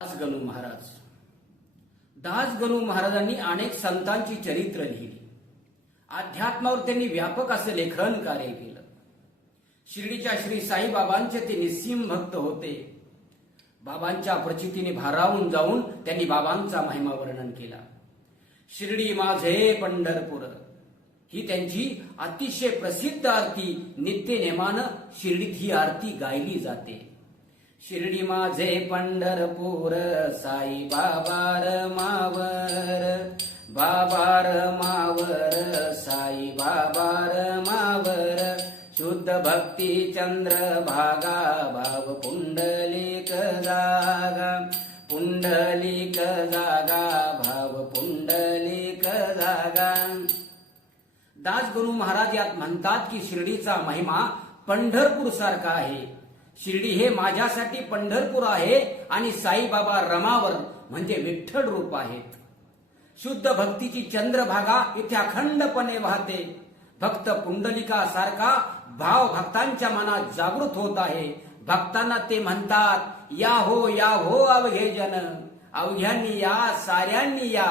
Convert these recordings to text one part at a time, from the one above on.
दासगणू महाराज दासगणू महाराजांनी अनेक संतांची चरित्र लिहिली. अध्यात्मावर त्यांनी व्यापक असे लेखन कार्य केलं. शिर्डीच्या श्री साईबाबांचे ते निस्सीम भक्त होते. बाबांच्या प्रचितीने भारावून जाऊन त्यांनी बाबांचा महिमा वर्णन केला. शिर्डी माझे पंढरपूर ही त्यांची अतिशय प्रसिद्ध आरती. नित्य नेमानं शिर्डीत ही आरती गायली जाते. शिर्डी माझे पंढरपूर साई बाबार मावर, बाबार मावर साई बाबार मावर. शुद्ध भक्ती चंद्र भागा भाव पुंडलिक जागा, पुंडलिक जागा भाव पुंडलिक जागा. दासगणू महाराज यात म्हणतात की शिर्डीचा महिमा पंढरपूर सारखा आहे. शिर्डी हे माझ्यासाठी पंढरपूर आहे आणि साईबाबा रमावर म्हणजे विठ्ठल रूप आहेत. शुद्ध भक्तीची चंद्रभागा इथे अखंडपणे वाहते. भक्त पुंडलिका सारखा भाव भक्तांच्या मनात जागृत होत आहे. भक्तांना ते म्हणतात या हो अवघे जन, अवघ्यांनी या साऱ्यांनी या.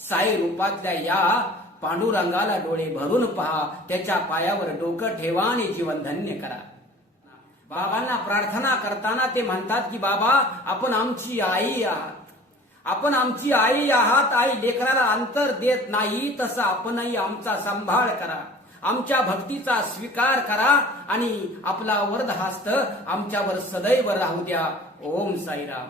साई रूपातल्या या पांडुरंगाला डोळे भरून पहा, त्याच्या पायावर डोकं ठेवा आणि जीवन धन्य करा. बाबांना प्रार्थना करताना ते म्हणतात की बाबा आपण आमची आई आहात, आपण आमची आई आहात. आई लेकराला अंतर देत नाही तसं आपणही आमचा सांभाळ करा, आमच्या भक्तीचा स्वीकार करा आणि आपला वरद हस्त आमच्यावर सदैव राहू द्या. ओम साईराम.